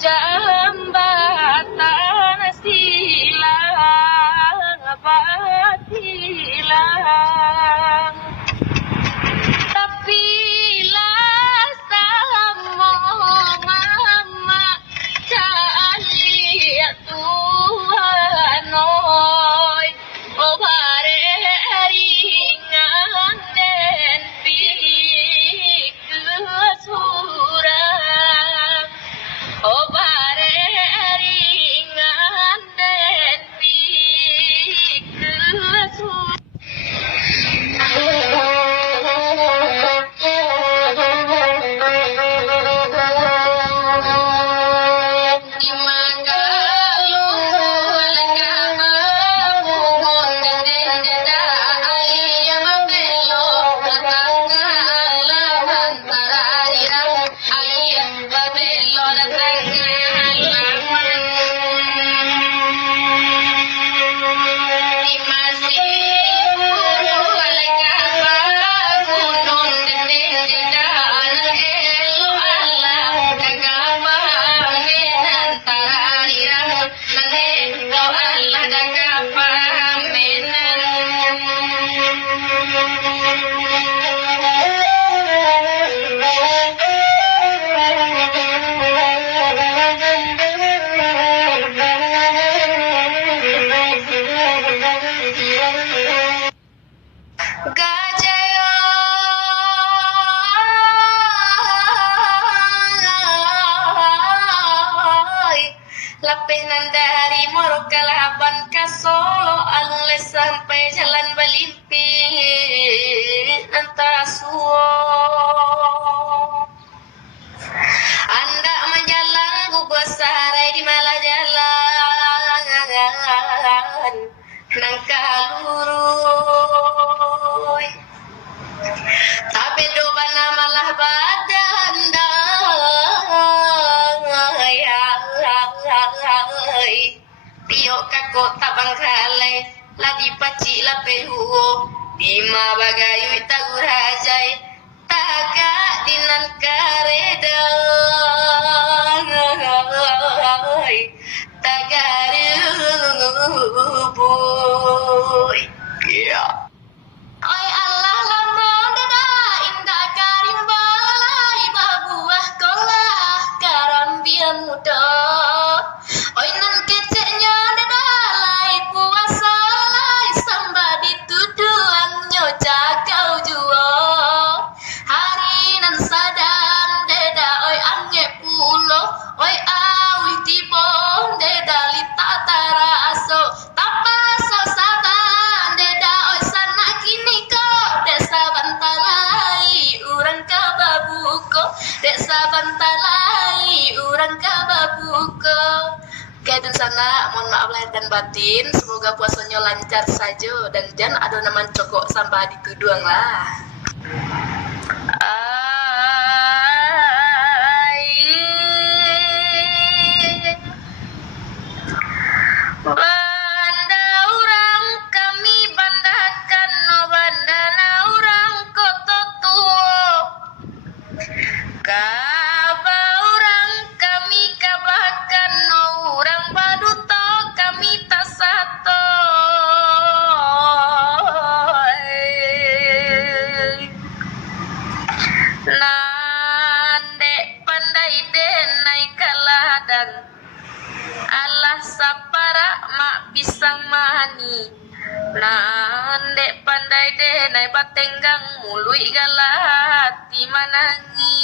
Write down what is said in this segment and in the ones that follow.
jambatan silang batilang tapi lah sama mama cali Tuhan oi oh bare ringan den pikir surang oh bare ringan den pikir surang Lapinan dari Moro ke Laban ke Solo Alus sampai jalan Belimping antara suo Anda menjalan gugur sarai di malah jalan nangka luruy tapi dobana malah badan Pio kako tabang kalai ladi paci la pehuo bima bagayui tagurajai taga dinan kareda tagaru boy yeah. Oi Allah lama dada indah karim balai babuah kolah karambia muda oi nan keceknya dada lai puasa lai samba dituduhan nyoca kau juo hari nan sadang dada oi ange pulo oi awi tibon deda lita taraso tapaso saban deda oi sana kini ko desa bantalai urang kababuko desa bantalai urang kababuko. Oke, dan sana mohon maaf lahir dan batin, semoga puasanya lancar saja dan jangan ada nama cokok sampai dituduang lah. Banda orang kami bandakan no bandana orang koto tuo kaba orang kami kabakan no orang baduto kami tasato nande pandai denai kaladan Allah sapara mak pisang mani nande pandai denai batenggang mului galati manangi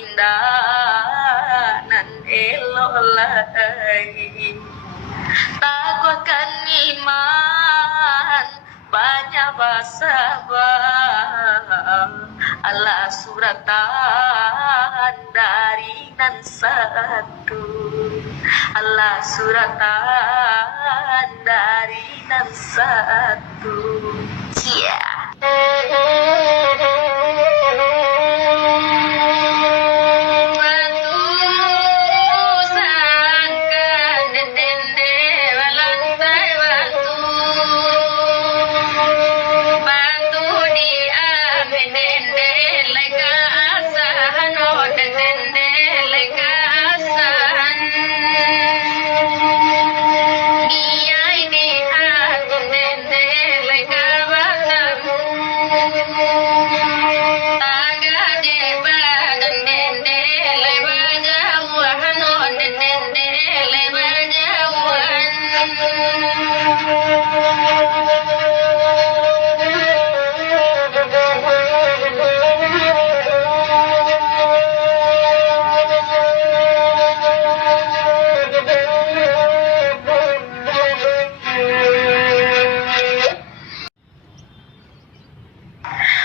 indah nan elok lagi. Takwakan iman banyak bersabar, Allah suratan dari nan satu, Allah suratan dari nan satu. Yeah.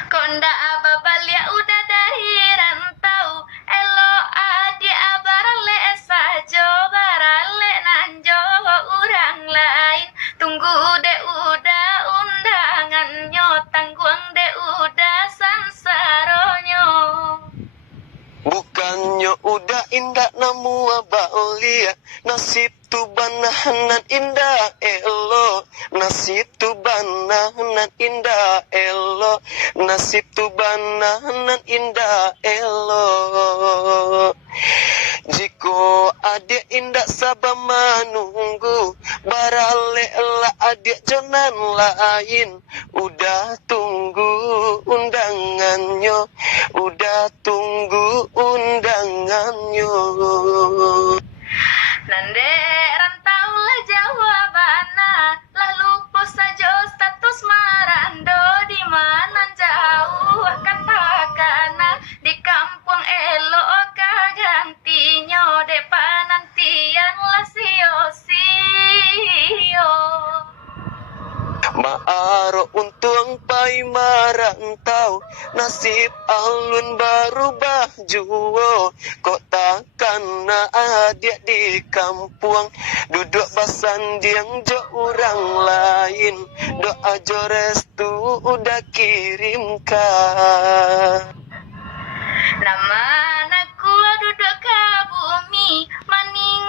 Konda aba balia udah dari rantau, elo adi abarale sajo barale nanjo urang lain. Tunggu de udah undangannya, tangguang de udah sansaronyo. Bukannya udah indah namu abalia, nasib tu banahanan indah elo, nasib tu banahanan indah elo, nasib tu banahanan indah elo. Jiko adik indah sabar menunggu, barale lah adik jonan lain. Udah tunggu undangannya, udah tunggu undangannya. Nande rantau lah jawabana, lalu pos saja status marando di mana jauh katakan di kampung elo kagantinya depan nantian lah sio-sio. Maaro untung pai marantau, nasib alun berubah juo. Kok takkan adik di kampung, duduk basandiang jo orang lain. Doa jo restu udah kirimkan. Nama anakku duduk ke bumi, maning